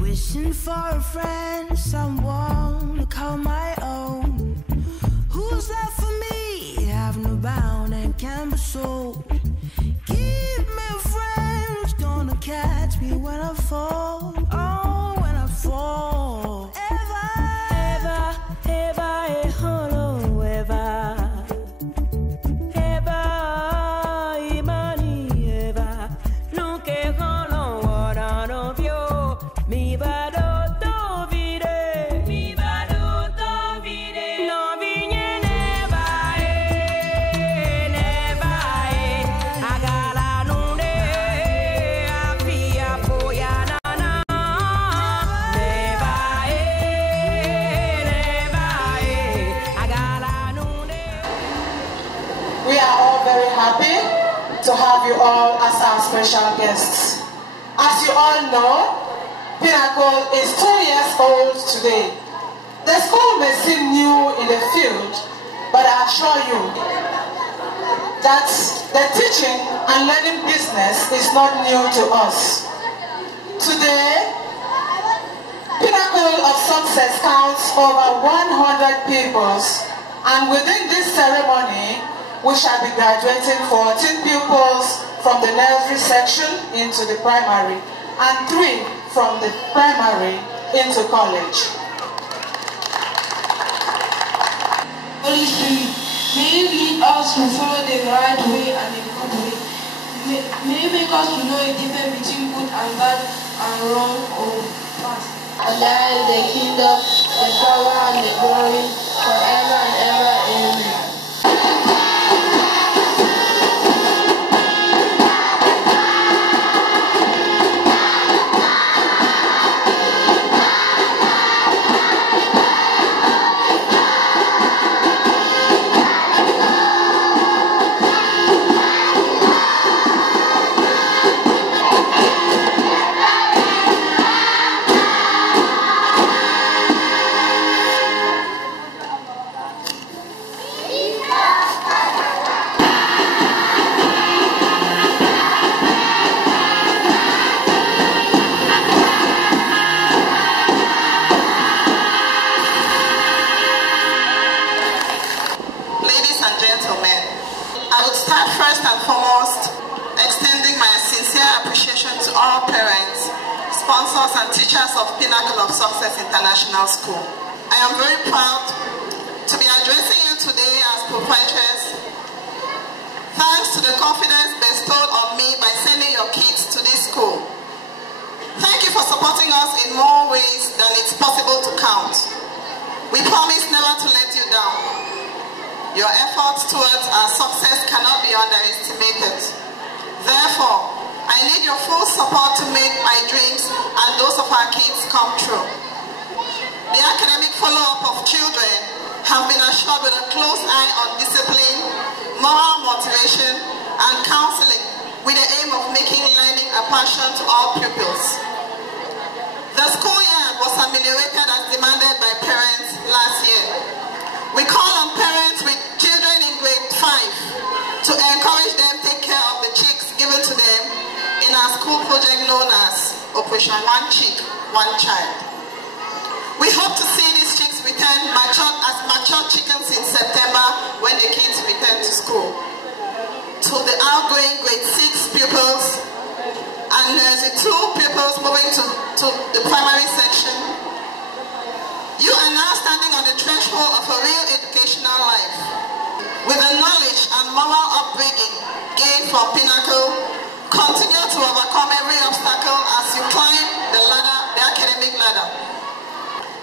Wishing for a friend, someone to call my own. Who's there for me? Have no bound and can be sold. Give me a friend who's gonna catch me when I fall. Oh, when I fall. Ever, ever, ever, hello, ever. We are all very happy to have you all as our special guests. As you all know, Pinnacle is 2 years old today. The school may seem new in the field, but I assure you that the teaching and learning business is not new to us. Today, Pinnacle of Success counts over 100 pupils, and within this ceremony, we shall be graduating 14 pupils from the nursery section into the primary and 3 from the primary into college. Holy Spirit, may you lead us to follow the right way and the good way. May you make us to know the difference between good and bad and wrong or fast. And there is the kingdom, the power and the glory forever and ever. Amen. First and foremost, extending my sincere appreciation to all parents, sponsors and teachers of Pinnacle of Success International School. I am very proud to be addressing you today as proprietors, thanks to the confidence bestowed on me by sending your kids to this school. Thank you for supporting us in more ways than it's possible to count. We promise never to let you down. Your efforts towards our success cannot be underestimated. Therefore, I need your full support to make my dreams and those of our kids come true. The academic follow-up of children have been assured with a close eye on discipline, moral motivation, and counseling with the aim of making learning a passion to all pupils. The school year was ameliorated as demanded by parents last year. We call on parents with children in grade 5 to encourage them to take care of the chicks given to them in our school project known as Operation One Chick, One Child. We hope to see these chicks return as mature chickens in September when the kids return to school. To the outgoing grade 6 pupils and nursery 2 pupils moving to the primary section, you are now standing on the threshold of a real educational life. With the knowledge and moral upbringing gained from Pinnacle, continue to overcome every obstacle as you climb the academic ladder.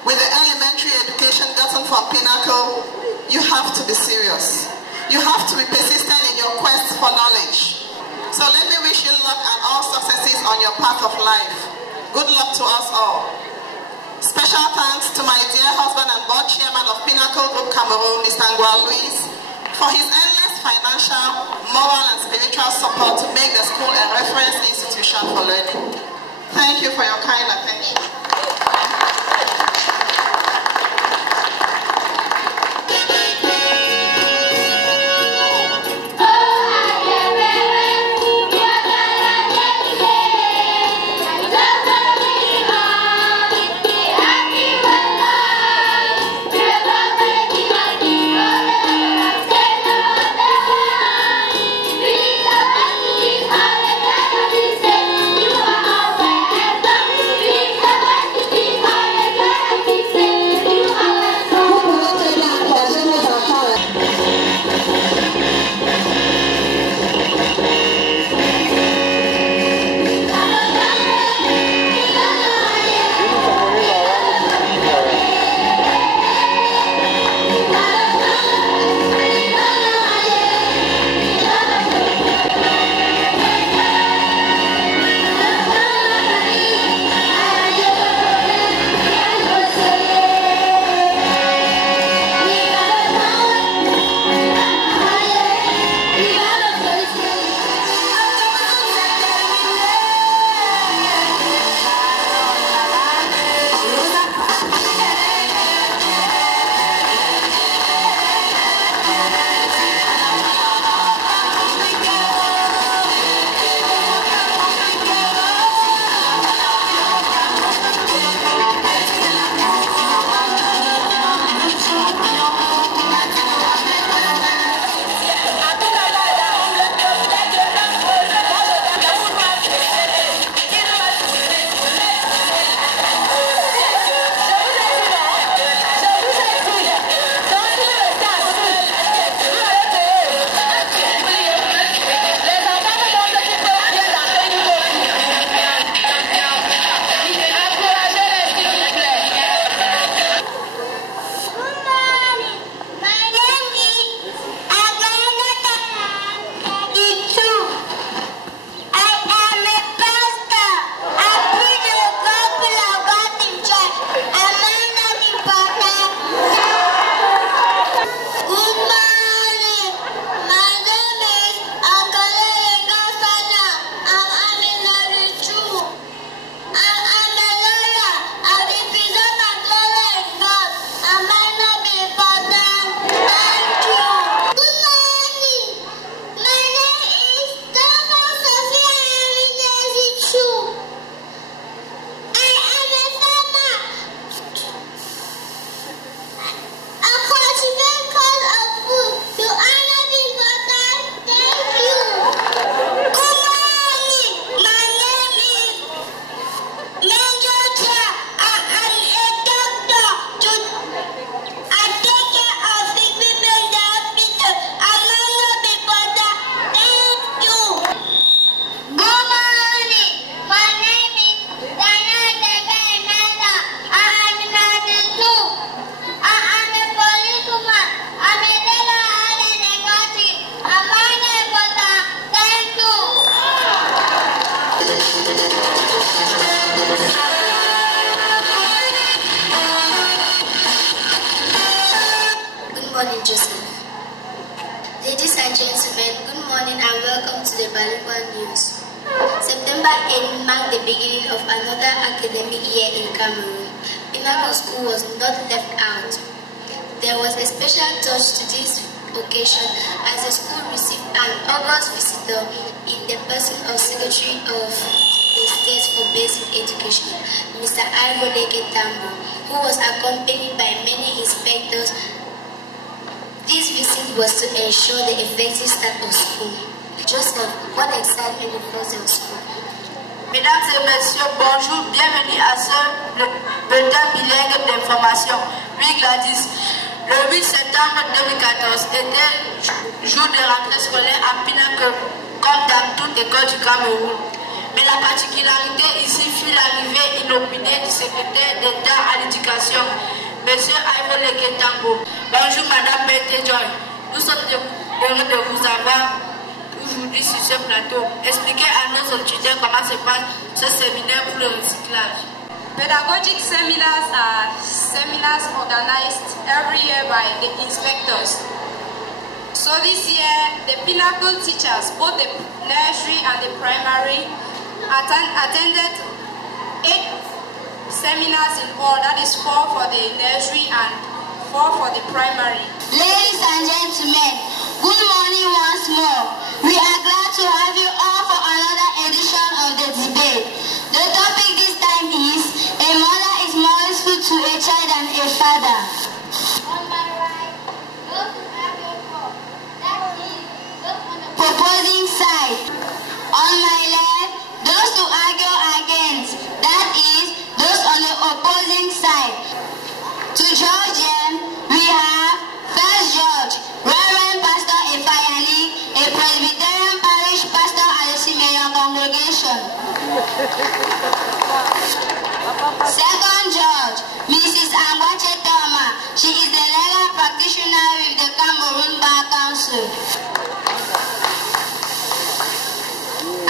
With the elementary education gotten from Pinnacle, you have to be serious. You have to be persistent in your quest for knowledge. So let me wish you luck and all successes on your path of life. Good luck to us all. Special thanks to my dear husband and board chairman of Pinnacle Group Cameroon, Mr. Ngwa Louis, for his endless financial, moral and spiritual support to make the school a reference institution for learning. Thank you for your kind attention. Ladies and gentlemen, good morning and welcome to the Bilingual News. September 8 marked the beginning of another academic year in Cameroon. Pinnacle School was not left out. There was a special touch to this occasion as the school received an august visitor in the person of Secretary of the State for Basic Education, Mr. Aigoleke Tambo, who was accompanied by many inspectors. This visit was to ensure the effective start of school. Joseph, what excitement the first day of school? Mesdames et messieurs, bonjour, bienvenue à ce bulletin bilingue d'information. Oui, Gladys, le 8 septembre 2014 était jour de rentrée scolaire à Pinnacle, comme dans toute école du Cameroun. Mais la particularité ici fut l'arrivée inopinée du secrétaire d'État à l'éducation, M. Aigoleke Tambo. Bonjour Madame Berthe Joy, nous sommes heureux de vous avoir aujourd'hui sur ce plateau. Expliquez à nos étudiants comment se passe ce séminaire pour le recyclage. Pedagogic seminars are seminars organized every year by the inspectors. So this year, the Pinnacle teachers, both the nursery and the primary, attended 8 seminars in all. That is 4 for the nursery and 4 for the primary. Ladies and gentlemen, good morning once more. We are glad to have you all for another edition of the debate. The topic this time is, a mother is more useful to a child than a father. On my right, those who argue for, that is, those on the proposing side. On my left, those who argue against, that is, those on the opposing side. To judge them, we have First Judge, Reverend Pastor Ifayani, a Presbyterian parish pastor at the Simeon congregation. Second Judge, Mrs. Angwache Toma. She is the legal practitioner with the Cameroon Bar Council.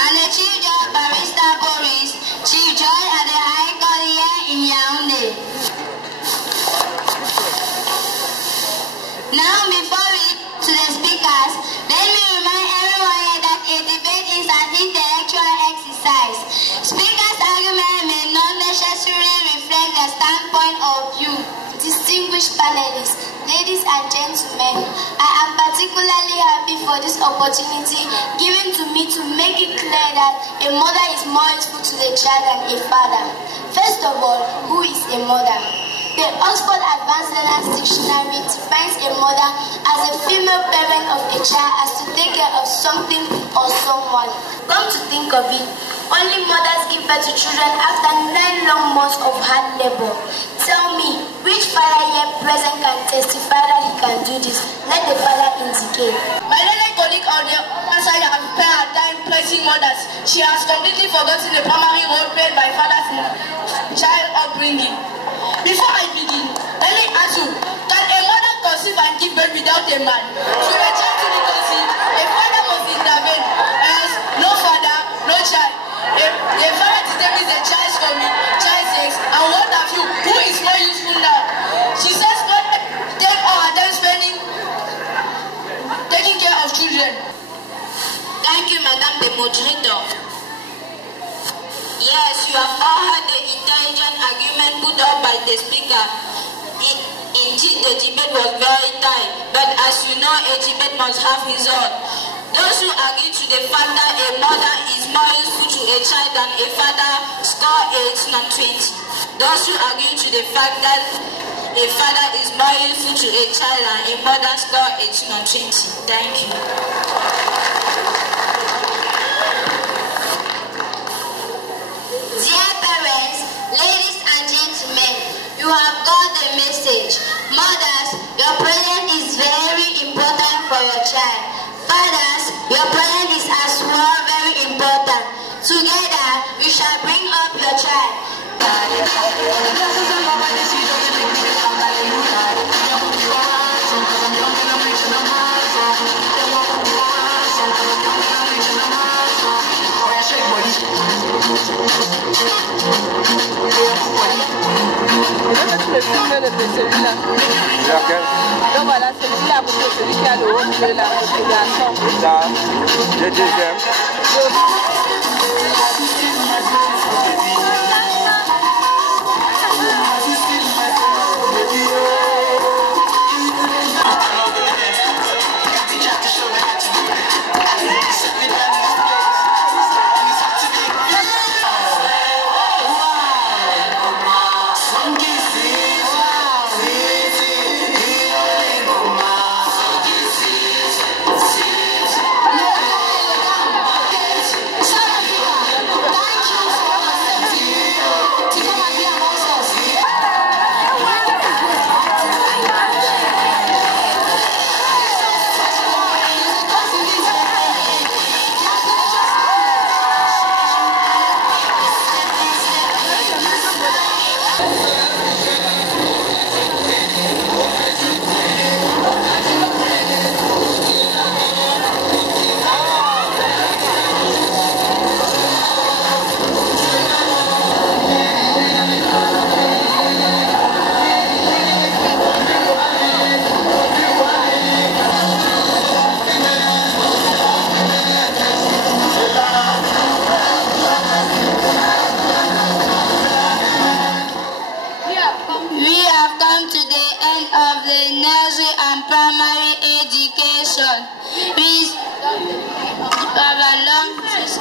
And the Chief Judge, Barrister Boris, Chief Judge at the High Court here in Yaoundé. Now, before we to the speakers, let me remind everyone here that a debate is an intellectual exercise. Speakers' argument may not necessarily reflect the standpoint of view. Distinguished panelists, ladies and gentlemen, I am particularly happy for this opportunity given to me to make it clear that a mother is more useful to the child than a father. First of all, who is a mother? The Oxford Advanced Learners Dictionary defines a mother as a female parent of a child as to take care of something or someone. Come to think of it, only mothers give birth to children after 9 long months of hard labor. Tell me, which father here present can testify that he can do this? Let the father indicate. My learned colleague on the other side has spent her time praising mothers. She has completely forgotten the primary role played by fathers in child upbringing. Before I begin, let me ask you, can a mother conceive and give birth without a man? To a child to be conceived, a father must intervene, else no father, no child. A father determines the child's coming, child sex, and what have you. Who is more useful now? She says God take all her time spending taking care of children. Thank you, Madam the moderator. Yes, you have all heard the intelligent argument put up by the speaker. Indeed, the debate was very tight, but as you know, a debate must have result. Those who agree to the fact that a mother is more useful to a child than a father score 18 on 20. Those who agree to the fact that a father is more useful to a child than a mother score 18 on 20. Thank you. Dear parents, ladies and gentlemen, you have got the message. Mothers, your presence is very important for your child. Fathers, your presence is as well very important. Together, you shall bring up your child. Donc voilà, celui-là, c'est celui qui a le haut de la population. Ça, le deuxième.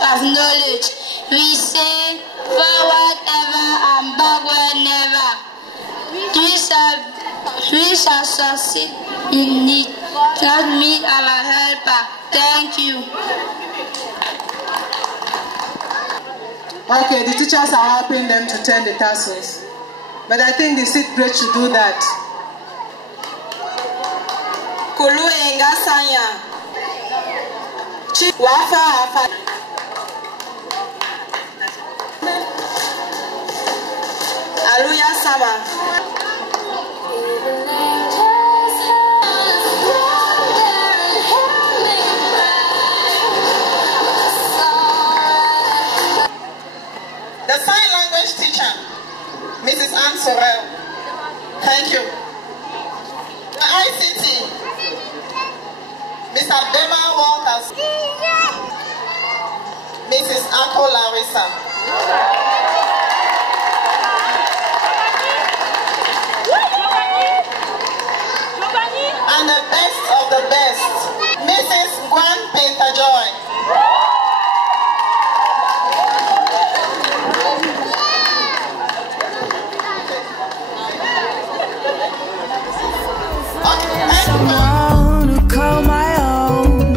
Of knowledge, we say forward ever and backward never. We shall succeed in it. God meet our helper. Thank you. Okay, the teachers are helping them to turn the tassels, but I think the sixth grade should do that. Kulu enga sanya. Wafa hafa. Aluya sama. The sign language teacher, Mrs. Anne Sorel. Thank you. The ICT, Mr. Dema Walters. Mrs. Ako Larissa. And the best of the best, Mrs. Gwan Pentajoy. Someone to call my own,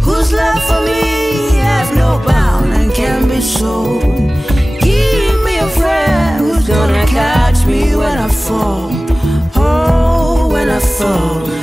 whose love for me has no bound and can be sold. Give me a friend who's gonna catch me when I fall. Oh, when I fall.